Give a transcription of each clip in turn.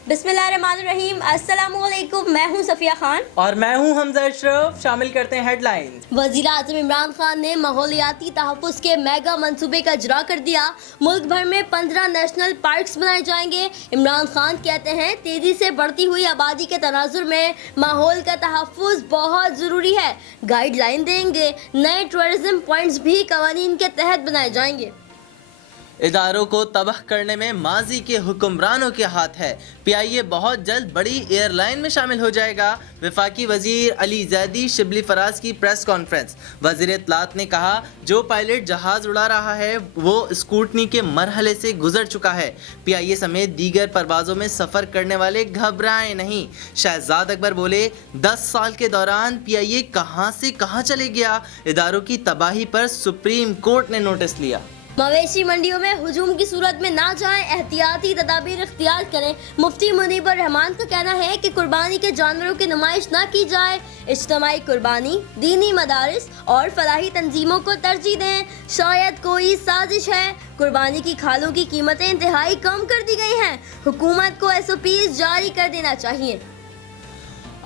बिस्मिल्लाहिर्रहमानिर्रहीम। अस्सलाम वालेकुम। मैं हूं सफिया खान और मैं हूं हमजा अशरफ। शामिल करते हैं हेडलाइन। वज़ीर आज़म इमरान खान ने माहौलियाती तहफ़्फ़ुज़ के मेगा मंसूबे का इजरा कर दिया। मुल्क भर में 15 नेशनल पार्क्स बनाए जाएंगे। इमरान खान कहते हैं तेजी से बढ़ती हुई आबादी के तनाजुर में माहौल का तहफ़्फ़ुज़ बहुत ज़रूरी है। गाइडलाइन देंगे। नए टूरिज्म पॉइंट्स भी कवानीन के तहत बनाए जाएंगे। इदारों को तबाह करने में माजी के हुक्मरानों के हाथ है। PIA बहुत जल्द बड़ी एयरलाइन में शामिल हो जाएगा। वफाकी वजीर अली जैदी शिबली फराज की प्रेस कॉन्फ्रेंस। वजीर इत्तलात ने कहा जो पायलट जहाज उड़ा रहा है वो स्क्रूटनी के मरहले से गुजर चुका है। PIA समेत दीगर परवाजों में सफ़र करने वाले घबराएं नहीं। शहजाद अकबर बोले 10 साल के दौरान PIA कहां से कहां चले गया। इदारों की तबाही पर सुप्रीम कोर्ट ने नोटिस लिया। मवेशी मंडियों में हुजूम की सूरत में ना जाएं, एहतियाती तदाबीर इख्तियार करें। मुफ्ती मुनीबर रहमान का कहना है कि कुर्बानी के जानवरों की नुमाइश ना की जाए। इज्तमाई कुर्बानी, दीनी मदारिस और फलाही तंजीमों को तरजीह दें। शायद कोई साजिश है। कुर्बानी की खालों की कीमतें इंतहाई कम कर दी गई हैं। हुकूमत को SOPs जारी कर देना चाहिए।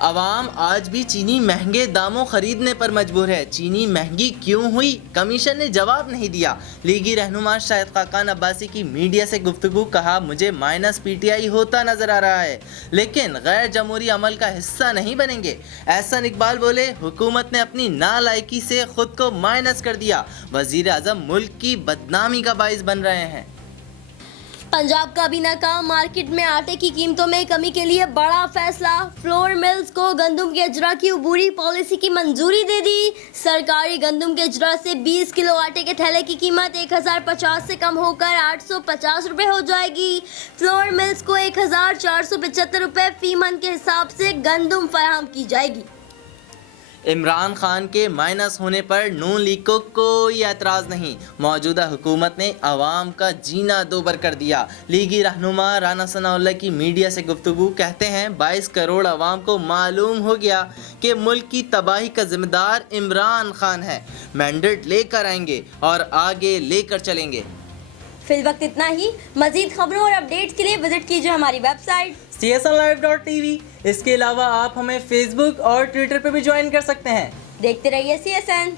आवाम आज भी चीनी महंगे दामों खरीदने पर मजबूर है। चीनी महंगी क्यों हुई, कमीशन ने जवाब नहीं दिया। लीगी रहनुमा शाहिद खाकान अब्बासी की मीडिया से गुफ्तगू। कहा मुझे माइनस PTI होता नजर आ रहा है लेकिन गैर जमहूरी अमल का हिस्सा नहीं बनेंगे। एहसन इकबाल बोले हुकूमत ने अपनी नालायकी से खुद को माइनस कर दिया। वजीर आजम मुल्क की बदनामी का बाइस बन रहे हैं। पंजाब काबीना का मार्केट में आटे की कीमतों में कमी के लिए बड़ा फैसला। फ्लोर मिल्स को गंदम के अजरा की अबूरी पॉलिसी की मंजूरी दे दी। सरकारी गंदम के अजरा से 20 किलो आटे के थैले की कीमत 1050 से कम होकर 850 रुपये हो जाएगी। फ्लोर मिल्स को 1475 रुपये फी मन के हिसाब से गंदम फराहम की जाएगी। इमरान खान के माइनस होने पर नून लीग को कोई एतराज़ नहीं। मौजूदा हुकूमत ने आवाम का जीना दोबर कर दिया। लीगी रहनुमा राना सनाउल्लाह की मीडिया से गुफ्तगू। कहते हैं 22 करोड़ आवाम को मालूम हो गया कि मुल्क की तबाही का जिम्मेदार इमरान खान है। मैंडेट लेकर आएंगे और आगे लेकर चलेंगे। फिल वक्त इतना ही। मजीद खबरों और अपडेट्स के लिए विजिट कीजिए हमारी वेबसाइट CSNlive.tv। इसके अलावा आप हमें Facebook और Twitter पे भी ज्वाइन कर सकते हैं। देखते रहिए CSN।